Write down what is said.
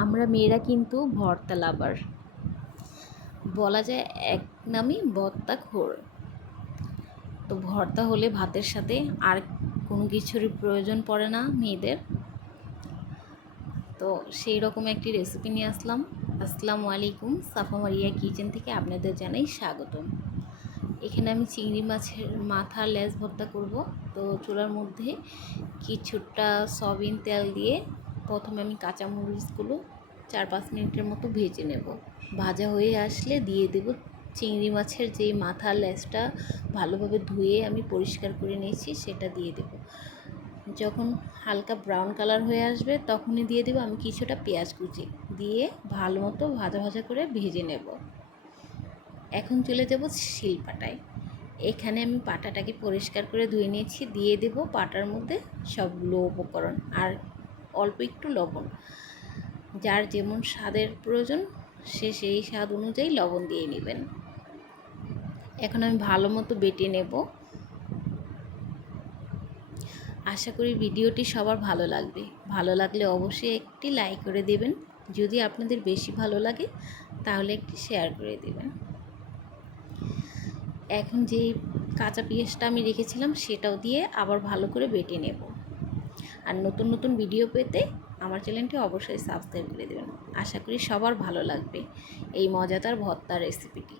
আমরা মেয়েরা কিন্তু ভর্তা লাভার। বলা যায় এক নামই বত্তা খোর। তো ভর্তা হলে ভাতের সাথে আর কোনো কিছুরই প্রয়োজন পড়ে না মেয়েদের। তো সেই রকম একটি রেসিপি নিয়ে আসলাম। আসসালামু আলাইকুম, সাফা মারিয়া কিচেন থেকে আপনাদের জানাই স্বাগতম। এখানে আমি চিংড়ি মাছের মাথা লেজ ভর্তা করব। তো চুলার মধ্যে কিছুটা সয়াবিন তেল দিয়ে প্রথমে আমি কাঁচামরিচগুলো চার পাঁচ মিনিটের মতো ভেজে নেব। ভাজা হয়ে আসলে দিয়ে দেব চিংড়ি মাছের যে মাথা লেজটা ভালোভাবে ধুয়ে আমি পরিষ্কার করে নিয়েছি সেটা দিয়ে দেব। যখন হালকা ব্রাউন কালার হয়ে আসবে তখনই দিয়ে দেবো আমি কিছুটা পেঁয়াজ কুচি দিয়ে ভালো মতো ভাজা ভাজা করে ভেজে নেব। এখন চলে যাব শিলপাটায়। এখানে আমি পাটাটাকে পরিষ্কার করে ধুয়ে নিয়েছি। দিয়ে দেব পাটার মধ্যে সবগুলো উপকরণ। আর অল্প একটু লবণ। যার যেমন স্বাদের প্রয়োজন, সে সেই স্বাদ অনুযায়ী লবণ দিয়ে নেবেন। এখন আমি ভালো মতো বেটে নেব। আশা করি ভিডিওটি সবার ভালো লাগবে। ভালো লাগলে অবশ্যই একটি লাইক করে দেবেন। যদি আপনাদের বেশি ভালো লাগে, তাহলে একটি শেয়ার করে দেবেন। এখন যেই কাঁচা পেঁয়াজটা আমি রেখেছিলাম, সেটাও দিয়ে আবার ভালো করে বেটে নেব। আর নতুন নতুন ভিডিও পেতে আমার চ্যানেলটি অবশ্যই সাবস্ক্রাইব করে দেবেন। আশা করি সবার ভালো লাগবে এই মজাদার ভর্তা রেসিপিটি